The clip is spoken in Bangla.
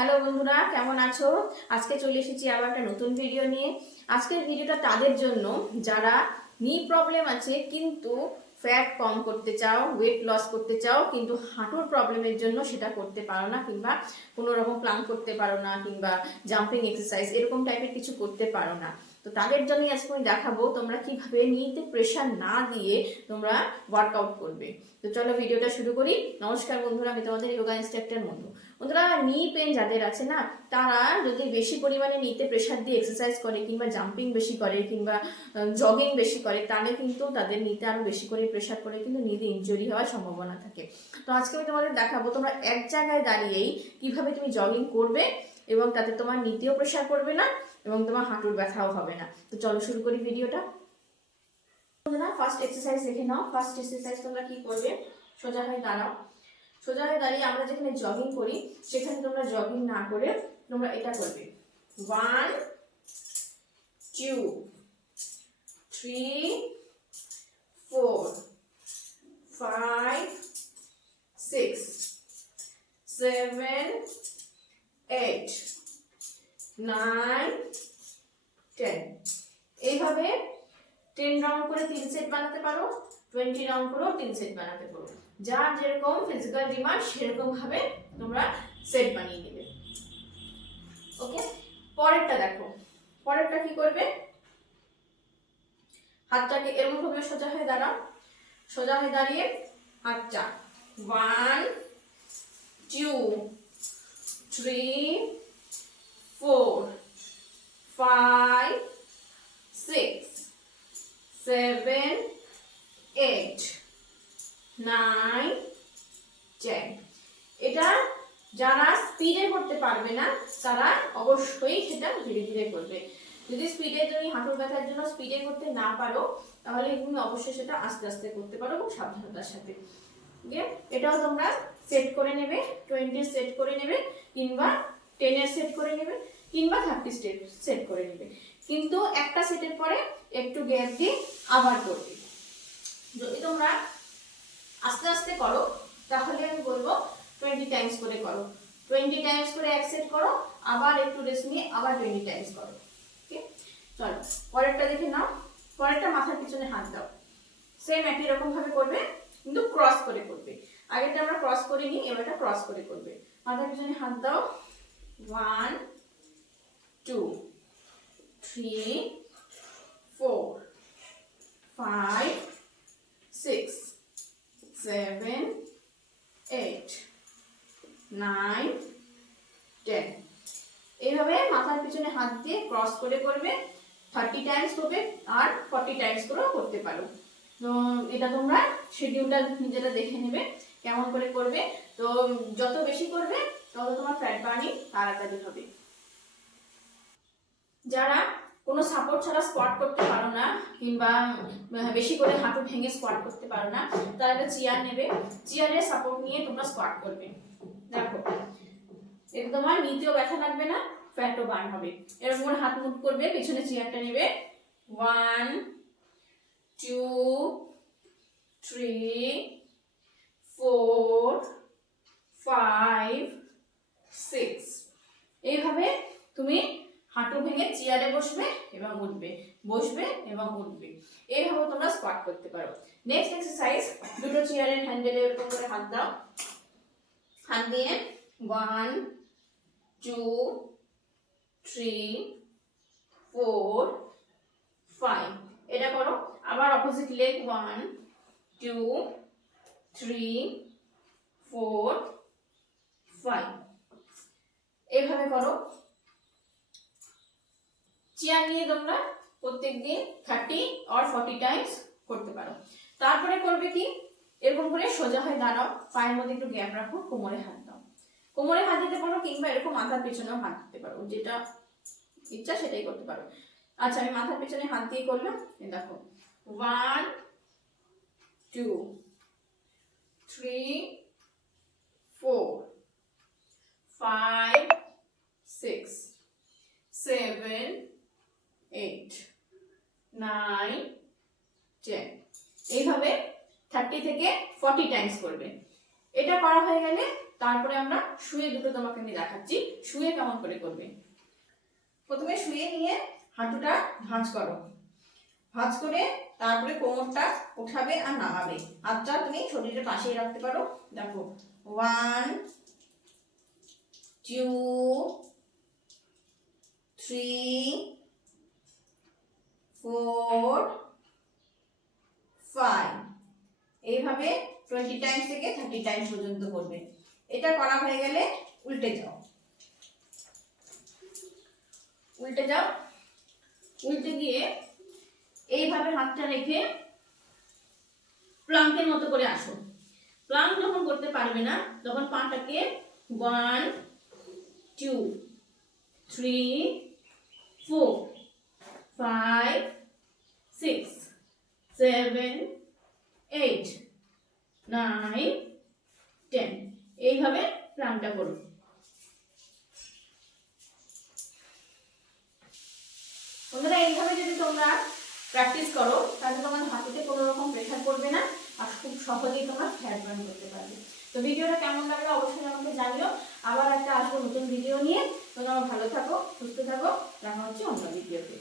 হ্যালো বন্ধুরা, কেমন আছো? আজকে চলে এসেছি আবার একটা নতুন ভিডিও নিয়ে। আজকের ভিডিওটা তাদের জন্য যারা নি প্রবলেম আছে কিন্তু ফ্যাট কম করতে চাও, ওয়েট লস করতে চাও, কিন্তু হাঁটুর প্রবলেমের জন্য সেটা করতে পারো না, কিংবা কোনো রকম প্ল্যান করতে পারো না, কিংবা জাম্পিং এক্সারসাইজ এরকম টাইপের কিছু করতে পারো না। তো তাদের জন্যই আজকে আমি দেখাবো তোমরা কিভাবে নিতে প্রেশার না দিয়ে তোমরা ওয়ার্কআউট করবে। তো চলো ভিডিওটা শুরু করি। নমস্কার বন্ধুরা, আমি তোমাদের যোগা ইনস্ট্রাক্টর মনু। বন্ধুরা, নি পেন যাদের আছে না, তারা যদি বেশি পরিমাণে নিতে প্রেশার দিয়ে এক্সারসাইজ করে, কিংবা জাম্পিং বেশি করে, কিংবা জগিং বেশি করে, তাহলে কিন্তু তাদের নিতে আরো বেশি করে প্রেশার করে কিন্তু নিতে ইনজুরি হওয়ার সম্ভাবনা থাকে। তো আজকে আমি তোমাদের দেখাবো তোমরা এক জায়গায় দাঁড়িয়েই কিভাবে তুমি জগিং করবে এবং তাতে তোমার নিতেও প্রেশার পড়বে না এবং তোমার হাঁটুর ব্যথাও হবে না। তো চলো শুরু করি ভিডিওটা। ফার্স্ট এক্সারসাইজ দেখে নাও। ফার্স্ট এক্সারসাইজ তোমরা কি করবে, সোজা হয়ে দাঁড়াও। সোজা হয়ে দাঁড়িয়ে আমরা যেখানে জগিং করি সেখানে তোমরা জগিং না করে তোমরা এটা করবে। 1 2 3 4 5 6 7 8 9 10। এইভাবে 10 রাউন্ড করে 3 সেট বানাতে পারো, 20 রাউন্ড করেও 3 সেট বানাতে পারো। যার যেরকম ফিজিক্যাল ডিমান্ড সেরকম ভাবে তোমরা সেট বানিয়ে নেবে। ওকে, পরেরটা দেখো। পরেরটা কি করবে, হাতটাকে এরকম ভাবে সোজা হয়ে দাঁড়াও। সোজা হয়ে দাঁড়িয়ে হাতটা 1 2 3 4 5 6 7 8 9 10। এটা যারা স্পিডে করতে পারবে না তারা অবশ্যই সেটা ধীরে ধীরে করবে। যদি স্পিডে তুমি হাঁটুর ব্যথার জন্য স্পিডে করতে না পারো তাহলে তুমি অবশ্যই সেটা আস্তে আস্তে করতে পারো খুব সাবধানতার সাথে। এটাও তোমরা সেট করে নেবে, 20 সেট করে নেবে, কিংবা 10 সেট করে নেবে, কিংবা 30 সেট করে নেবে। কিন্তু একটা সেটের পরে একটু গ্যাপ দিয়ে আবার করবে। যদি তোমরা আস্তে আস্তে করো তাহলে আমি বলবো 20 টাইমস করে করো। 20 টাইমস করে এক সেট করো, আবার একটু রেস্ট নিয়ে আবার 20 টাইমস করো। ওকে, চলো পরেরটা দেখে নাও। পরেরটা মাথার পিছনে হাত দাও। সেম একই রকম ভাবে করবে কিন্তু ক্রস করে করবে। আগেরটা আমরা ক্রস করে নিই, এবারটা ক্রস করে করবে। মাথার পিছনে হাত দাও। 1 2 3 4 5 6 7 8 9 10। এইভাবে মাথার পিছনে হাত দিয়ে ক্রস করে করবে। 30 টাইমস করবে আর 40 টাইমস করেও করতে পারো। তো এটা তোমরা শিডিউলটা নিজেরা দেখে নেবে কেমন করে করবে। তো যত বেশি করবে তত তোমার ফ্যাট বার্নিং তাড়াতাড়ি হবে। যারা কোনো সাপোর্ট ছাড়া স্কোয়াট করতে পারো না, কিংবা বেশি করে হাঁটু ভেঙে স্কোয়াট করতে পারো না, তারা একটা চেয়ার নেবে। চেয়ারের সাপোর্ট নিয়ে তোমরা স্কোয়াট করবে। দেখো, এটা তোমার নিতেও ব্যথা লাগবে না, ফ্যাটও বার্ন হবে। এরকম করে হাত মুভ করবে, পেছনে চেয়ারটা নেবে। 1 2 3 4 5 6। এইভাবে তুমি হাঁটু ভেঙে চেয়ারে বসবে এবং উঠবে, বসবে এবং উঠবে। এইভাবে তোমরা স্কোয়াট করতে পারো। নেক্সট এক্সারসাইজ, দুটো চেয়ারের হ্যান্ডেলে এরকম করে হাত দাও। হাত দিয়ে 1 2 3 4 5। এটা করো। আবার অপোজিট লেগ 1 2 3 4 5। এইভাবে করো। চেয়ার নিয়ে তোমরা প্রত্যেকদিন 30 আর 40 টাইমস করতে পারো। তারপরে করবে কি, এরকম করে সোজা হয়ে দাঁড়াও, পায়ের মধ্যে একটু গ্যাপ রাখো, কোমরে হাত দাও। কোমরে হাত দিতে পারো, কিংবা এরকম মাথার পেছনেও হাত দিতে পারো, যেটা ইচ্ছা সেটাই করতে পারো। আচ্ছা, আমি মাথার পেছনে হাত দিয়ে করলাম। দেখো, 1 2 3 4 5 6 7 8 9 10। এইভাবে 30 থেকে 40 টাইমস করবে। এটা করা হয়ে গেলে তারপরে আমরা শুয়ে দুটো তোমাকে আমি দেখাচ্ছি শুয়ে কেমন করে করবে। প্রথমে শুয়ে নিয়ে হাঁটুটা ভাঁজ করো, ভাঁজ করে তারপরে কোমরটা উঠাবে আর নামাবে। হাতটা তুমি শরীরের পাশেই রাখতে পারো। দেখো 1 2 3 4 5 এইভাবে 20 টাইমস থেকে 30 টাইমস পর্যন্ত করবে। এটা করা হয়ে গেলে উল্টে যাও, উল্টে যাও। উল্টে গিয়ে এইভাবে হাতটা রেখে প্লাঙ্কের মতো করে আসো। প্লাঙ্ক যখন করতে পারবে না তখন পাটাকে 1 2 3 4 5 6 7 8 9 10 এইভাবে প্লাঙ্কটা করো। বন্ধুরা এইভাবে যদি তোমরা প্র্যাকটিস করো তাহলে তোমার হাঁটুতে কোনো রকম প্রেশার পড়বে না আর খুব সহজেই তোমরা ফ্যাট বার্ন করতে পারবে। তো ভিডিওটা কেমন লাগলো অবশ্যই আমাকে জানিও। আবার একটা আসবো নতুন ভিডিও নিয়ে। তোমরা ভালো থাকো, সুস্থ থাকো। দেখা হচ্ছে অন্য ভিডিওতে।